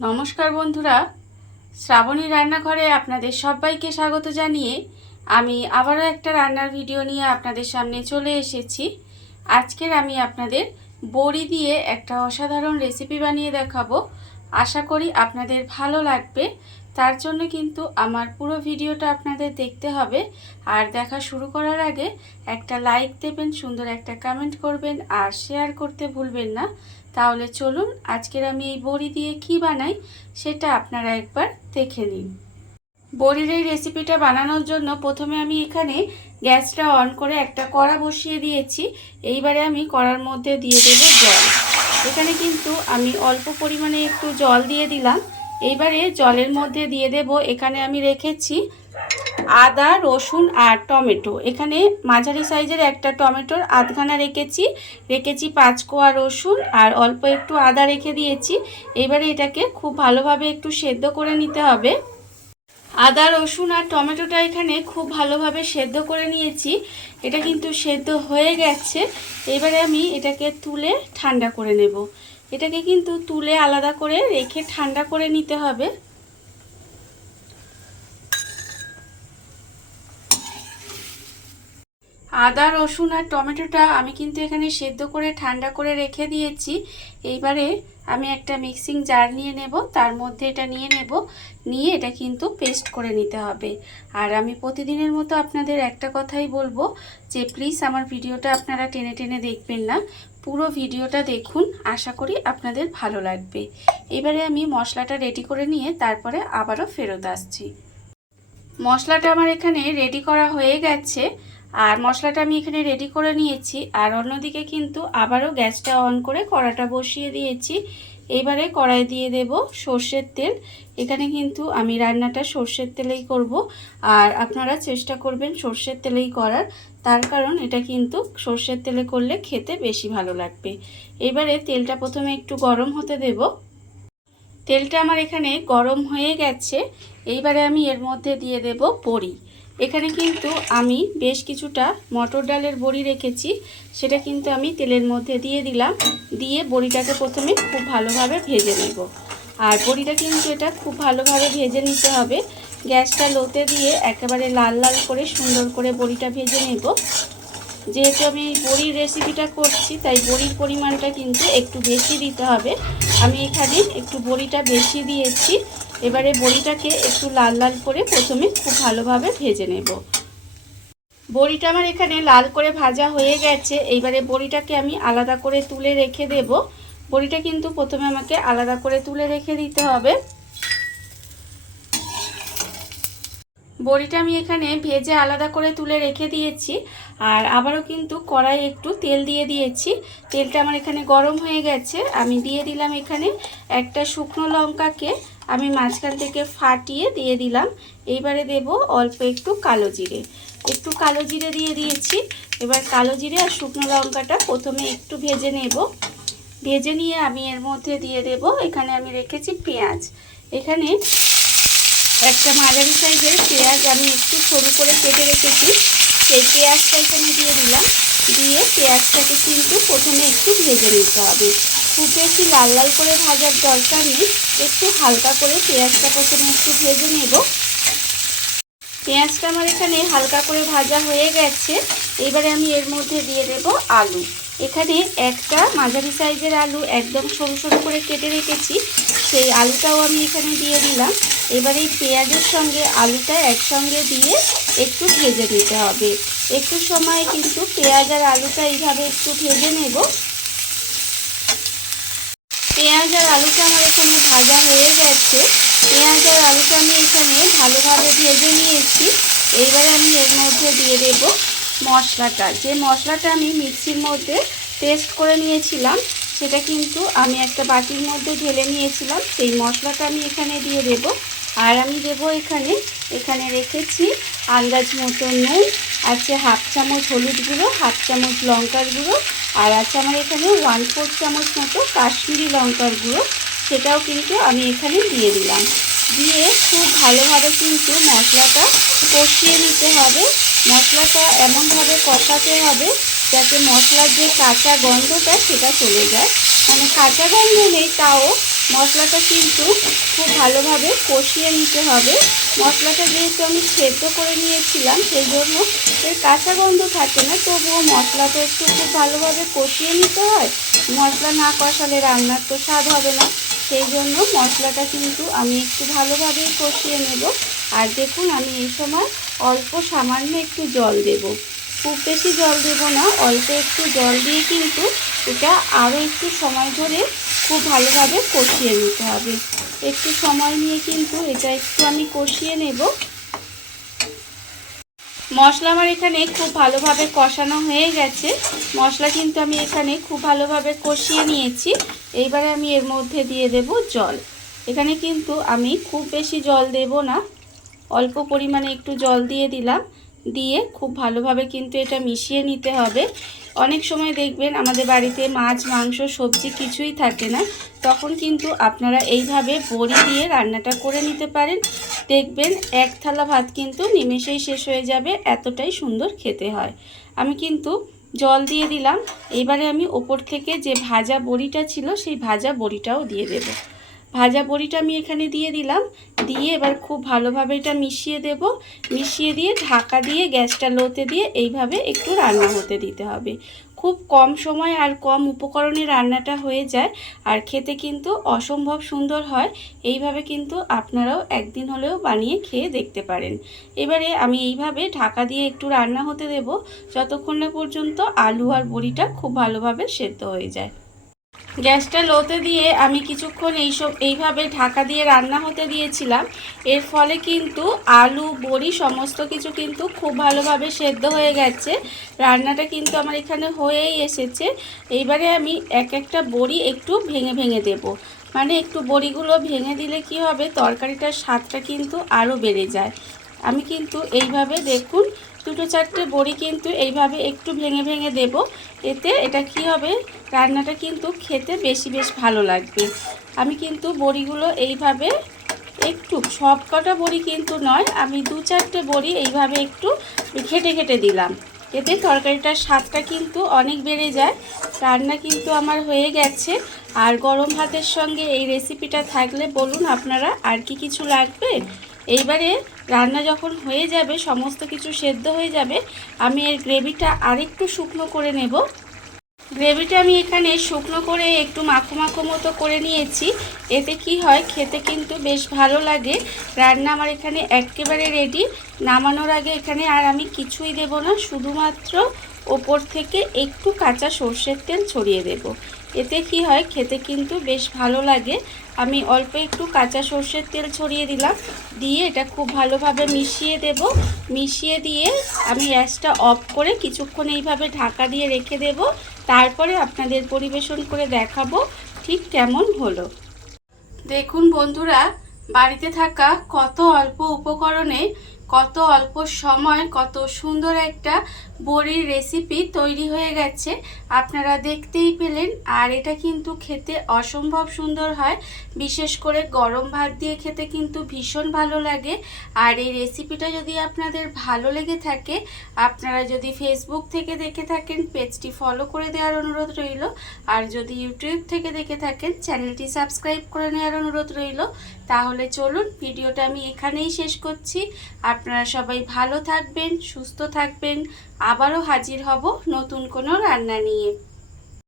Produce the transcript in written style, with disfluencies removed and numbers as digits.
নমস্কার বন্ধুরা, শ্রাবণী রান্নাঘরে আপনাদের সবাইকে স্বাগত জানিয়ে আমি আবারও একটা রান্নার ভিডিও নিয়ে আপনাদের সামনে চলে এসেছি। আজকের আমি আপনাদের বড়ি দিয়ে একটা অসাধারণ রেসিপি বানিয়ে দেখাবো। আশা করি আপনাদের ভালো লাগবে। তার জন্য কিন্তু আমার পুরো ভিডিওটা আপনাদের দেখতে হবে। আর দেখা শুরু করার আগে একটা লাইক দেবেন, সুন্দর একটা কমেন্ট করবেন আর শেয়ার করতে ভুলবেন না। তাহলে চলুন আজকের আমি এই বড়ি দিয়ে কি বানাই সেটা আপনারা একবার দেখে নিন। বড়ির এই রেসিপিটা বানানোর জন্য প্রথমে আমি এখানে গ্যাসটা অন করে একটা কড়া বসিয়ে দিয়েছি। এইবারে আমি কড়ার মধ্যে দিয়ে দেব জল। এখানে কিন্তু আমি অল্প পরিমাণে একটু জল দিয়ে দিলাম। এইবারে জলের মধ্যে দিয়ে দেব, এখানে আমি রেখেছি আদা, রসুন আর টমেটো। এখানে মাঝারি সাইজের একটা টমেটোর আধখানা রেখেছি 5 কোয়া রসুন আর অল্প একটু আদা রেখে দিয়েছি। এবারে এটাকে খুব ভালোভাবে একটু সেদ্ধ করে নিতে হবে। আদা, রসুন আর টমেটোটা এখানে খুব ভালোভাবে সেদ্ধ করে নিয়েছি। এটা কিন্তু সেদ্ধ হয়ে গেছে। এবারে আমি এটাকে তুলে ঠান্ডা করে নেব। এটাকে কিন্তু তুলে আলাদা করে রেখে ঠান্ডা করে নিতে হবে। আদা, রসুন আর টমেটোটা আমি কিন্তু এখানে সেদ্ধ করে ঠান্ডা করে রেখে দিয়েছি। এইবারে আমি একটা মিক্সিং জার নিয়ে নেব, তার মধ্যে এটা নিয়ে নেব, নিয়ে এটা কিন্তু পেস্ট করে নিতে হবে। আর আমি প্রতিদিনের মতো আপনাদের একটা কথাই বলবো যে প্লিজ আমার ভিডিওটা আপনারা টেনে টেনে দেখবেন না, পুরো ভিডিওটা দেখুন, আশা করি আপনাদের ভালো লাগবে। এবারে আমি মশলাটা রেডি করে নিয়ে তারপরে আবারও ফেরত আসছি। মশলাটা আমার এখানে রেডি করা হয়ে গেছে। আর মশলাটা আমি এখানে রেডি করে নিয়েছি। আর অন্যদিকে কিন্তু আবারও গ্যাসটা অন করে কড়াটা বসিয়ে দিয়েছি। এবারে কড়াই দিয়ে দেব সর্ষের তেল। এখানে কিন্তু আমি রান্নাটা সর্ষের তেলেই করব। আর আপনারা চেষ্টা করবেন সর্ষের তেলেই করার, তার কারণ এটা কিন্তু সর্ষের তেলে করলে খেতে বেশি ভালো লাগবে। এবারে তেলটা প্রথমে একটু গরম হতে দেব। তেলটা আমার এখানে গরম হয়ে গেছে। এইবারে আমি এর মধ্যে দিয়ে দেব বড়ি। এখানে কিন্তু আমি বেশ কিছুটা মটর ডালের বড়ি রেখেছি, সেটা কিন্তু আমি তেলের মধ্যে দিয়ে দিলাম। দিয়ে বড়িটাকে প্রথমে খুব ভালোভাবে ভেজে নেব। আর বড়িটা কিন্তু এটা খুব ভালোভাবে ভেজে নিতে হবে। গ্যাসটা লোতে দিয়ে একেবারে লাল লাল করে সুন্দর করে বড়িটা ভেজে নেব। যেহেতু আমি বড়ির রেসিপিটা করছি তাই বড়ির পরিমাণটা কিন্তু একটু বেশি দিতে হবে। আমি এখানে একটু বড়িটা বেশি দিয়েছি। এবারে বড়িটাকে একটু লাল লাল করে প্রথমে খুব ভালোভাবে ভেজে নেব। বড়িটা আমার এখানে লাল করে ভাজা হয়ে গেছে। এইবারে বড়িটাকে আমি আলাদা করে তুলে রেখে দেব। বড়িটা কিন্তু প্রথমে আমাকে আলাদা করে তুলে রেখে দিতে হবে। বড়িটা আমি এখানে ভেজে আলাদা করে তুলে রেখে দিয়েছি। আর আবারও কিন্তু কড়াই একটু তেল দিয়ে দিয়েছি। তেলটা আমার এখানে গরম হয়ে গেছে। আমি দিয়ে দিলাম এখানে একটা শুকনো লঙ্কাকে আমি মাঝখান থেকে ফাটিয়ে দিয়ে দিলাম। এইবারে দেব অল্প একটু কালো জিরে, দিয়ে দিয়েছি। এবার কালো জিরে আর শুকনো লঙ্কাটা প্রথমে একটু ভেজে নেব। ভেজে নিয়ে আমি এর মধ্যে দিয়ে দেব, এখানে আমি রেখেছি পেঁয়াজ। এখানে একটা মাঝারি সাইজের পেঁয়াজ আমি একটু সরু করে কেটে রেখেছি, সেই পেঁয়াজটা এখানে দিয়ে দিলাম। দিয়ে পেঁয়াজটাকে কিন্তু প্রথমে একটু ভেজে নিতে হবে। খুব বেশি লাল লাল করে ভাজার দরকার নেই, একটু হালকা করে পেঁয়াজটা প্রথমে একটু ভেজে নেব। পেঁয়াজটা আমার এখানে হালকা করে ভাজা হয়ে গেছে। এবারে আমি এর মধ্যে দিয়ে দেব আলু। এখানে একটা মাঝারি সাইজের আলু একদম সরু সরু করে কেটে রেখেছি, সেই আলুটাও আমি এখানে দিয়ে দিলাম। এবার এই পেঁয়াজের সঙ্গে আলুটা একসঙ্গে দিয়ে একটু ভেজে নিতে হবে। একটু সময় কিন্তু পেঁয়াজ আর আলুটা এইভাবে একটু ভেজে নেব। পেঁয়াজ আর আলুটা আমার এখানে ভাজা হয়ে গেছে। পেঁয়াজ আর আলুটা আমি এখানে ভালোভাবে ভেজে নিয়েছি। এইবারে আমি এর মধ্যে দিয়ে দেব মশলাটা। যে মশলাটা আমি মিক্সির মধ্যে পেস্ট করে নিয়েছিলাম সেটা কিন্তু আমি একটা বাটির মধ্যে ঢেলে নিয়েছিলাম, সেই মশলাটা আমি এখানে দিয়ে দেব। আর আমি দেব এখানে রেখেছি আন্দাজ মতো নুন, আছে হাফ চামচ হলুদ গুঁড়ো, হাফ চামচ লঙ্কার গুঁড়ো, আর আছে আমার এখানে 1/4 চামচ মতো কাশ্মীরি লঙ্কার গুঁড়ো, সেটাও কিন্তু আমি এখানে দিয়ে দিলাম। দিয়ে খুব ভালোভাবে কিন্তু মশলাটা কষিয়ে নিতে হবে। মশলাটা এমনভাবে কষাতে হবে যাতে মশলার যে কাঁচা গন্ধটা সেটা চলে যায়। মানে কাঁচা গন্ধ নেই, তাও মশলাটা কিন্তু খুব ভালোভাবে কষিয়ে নিতে হবে। মশলাটা যেহেতু আমি সেদ্ধ করে নিয়েছিলাম সেই জন্য এর কাঁচা গন্ধ থাকে না, তবুও মশলাটা একটু খুব ভালোভাবে কষিয়ে নিতে হয়। মশলা না কষালে রান্নার তো স্বাদ হবে না, সেই জন্য মশলাটা কিন্তু আমি একটু ভালোভাবেই কষিয়ে নেব। আর দেখুন আমি এই সময় অল্প সামান্য একটু জল দেব, খুব বেশি জল দেব না, অল্প একটু জল দিয়ে কিন্তু এটা আরও একটু সময় ধরে খুব ভালোভাবে কষিয়ে নিতে হবে। একটু সময় নিয়ে কিন্তু এটা একটু আমি কষিয়ে নেব। মশলা আমার এখানে খুব ভালোভাবে কষানো হয়ে গেছে। মশলা কিন্তু আমি এখানে খুব ভালোভাবে কষিয়ে নিয়েছি। এইবারে আমি এর মধ্যে দিয়ে দেব জল। এখানে কিন্তু আমি খুব বেশি জল দেব না, অল্প পরিমাণে একটু জল দিয়ে দিলাম। দিয়ে খুব ভালোভাবে কিন্তু এটা মিশিয়ে নিতে হবে। অনেক সময় দেখবেন আমাদের বাড়িতে মাছ, মাংস, সবজি কিছুই থাকে না, তখন কিন্তু আপনারা এইভাবে বড়ি দিয়ে রান্নাটা করে নিতে পারেন। দেখবেন এক থালা ভাত কিন্তু নিমেষেই শেষ হয়ে যাবে, এতটাই সুন্দর খেতে হয়। আমি কিন্তু জল দিয়ে দিলাম। এবারে আমি ওপর থেকে যে ভাজা বড়িটা ছিল সেই ভাজা বড়িটাও দিয়ে দেব। ভাজা বড়িটা আমি এখানে দিয়ে দিলাম। দিয়ে এবার খুব ভালোভাবে এটা মিশিয়ে দেব। মিশিয়ে দিয়ে ঢাকা দিয়ে গ্যাসটা লোতে দিয়ে এইভাবে একটু রান্না হতে দিতে হবে। খুব কম সময় আর কম উপকরণে রান্নাটা হয়ে যায়, আর খেতে কিন্তু অসম্ভব সুন্দর হয়। এইভাবে কিন্তু আপনারাও একদিন হলেও বানিয়ে খেয়ে দেখতে পারেন। এবারে আমি এইভাবে ঢাকা দিয়ে একটু রান্না হতে দেব, যতক্ষণ না পর্যন্ত আলু আর বড়িটা খুব ভালোভাবে সেদ্ধ হয়ে যায়। গ্যাসটা লোতে দিয়ে আমি কিছুক্ষণ এইভাবে ঢাকা দিয়ে রান্না হতে দিয়েছিলাম। এর ফলে কিন্তু আলু, বড়ি সমস্ত কিছু কিন্তু খুব ভালোভাবে সেদ্ধ হয়ে গেছে। রান্নাটা কিন্তু আমার এখানে হয়েই এসেছে। এইবারে আমি এক একটা বড়ি একটু ভেঙে ভেঙে দেব। মানে একটু বড়িগুলো ভেঙে দিলে কি হবে, তরকারিটার স্বাদটা কিন্তু আরও বেড়ে যায়। আমি কিন্তু এইভাবে দেখুন দুটো চারটে বড়ি কিন্তু এইভাবে একটু ভেঙে ভেঙে দেব। এতে এটা কি হবে, রান্নাটা কিন্তু খেতে বেশ ভালো লাগবে। আমি কিন্তু বড়িগুলো এইভাবে একটু, সব কটা বড়ি কিন্তু নয়, আমি দু চারটে বড়ি এইভাবে একটু ঘেটে ঘেটে দিলাম। এতে তরকারিটার স্বাদটা কিন্তু অনেক বেড়ে যায়। রান্না কিন্তু আমার হয়ে গেছে। আর গরম ভাতের সঙ্গে এই রেসিপিটা থাকলে বলুন আপনারা আর কি কিছু লাগবে। এইবারে রান্না যখন হয়ে যাবে, সমস্ত কিছু সেদ্ধ হয়ে যাবে, আমি এর গ্রেভিটা আরেকটু শুকনো করে নেব। গ্রেভিটা আমি এখানে শুকনো করে একটু মাখো মাখো মতো করে নিয়েছি। এতে কি হয়, খেতে কিন্তু বেশ ভালো লাগে। রান্না আমার এখানে একেবারে রেডি। নামানোর আগে এখানে আর আমি কিছুই দেব না, শুধুমাত্র ওপর থেকে একটু কাঁচা সর্ষের তেল ছড়িয়ে দেব। এতে কি হয়, খেতে কিন্তু বেশ ভালো লাগে। আমি অল্প একটু কাঁচা সর্ষের তেল ছড়িয়ে দিলাম। দিয়ে এটা খুব ভালোভাবে মিশিয়ে দেব। মিশিয়ে দিয়ে আমি গ্যাসটা অফ করে কিছুক্ষণ এইভাবে ঢাকা দিয়ে রেখে দেব। তারপরে আপনাদের পরিবেশন করে দেখাবো ঠিক কেমন হলো। দেখুন বন্ধুরা, বাড়িতে থাকা কত অল্প উপকরণে কত অল্প সময় কত সুন্দর একটা বড়ির রেসিপি তৈরি হয়ে গেছে, আপনারা দেখতেই পেলেন। আর এটা কিন্তু খেতে অসম্ভব সুন্দর হয়, বিশেষ করে গরম ভাত দিয়ে খেতে কিন্তু ভীষণ ভালো লাগে। আর এই রেসিপিটা যদি আপনাদের ভালো লেগে থাকে, আপনারা যদি ফেসবুক থেকে দেখে থাকেন পেজটি ফলো করে দেওয়ার অনুরোধ রইল। আর যদি ইউটিউব থেকে দেখে থাকেন চ্যানেলটি সাবস্ক্রাইব করে নেওয়ার অনুরোধ রইল। তাহলে চলুন ভিডিওটা আমি এখানেই শেষ করছি। আপনারা সবাই ভালো থাকবেন, সুস্থ থাকবেন। আবারও হাজির হব নতুন কোনো রান্না নিয়ে।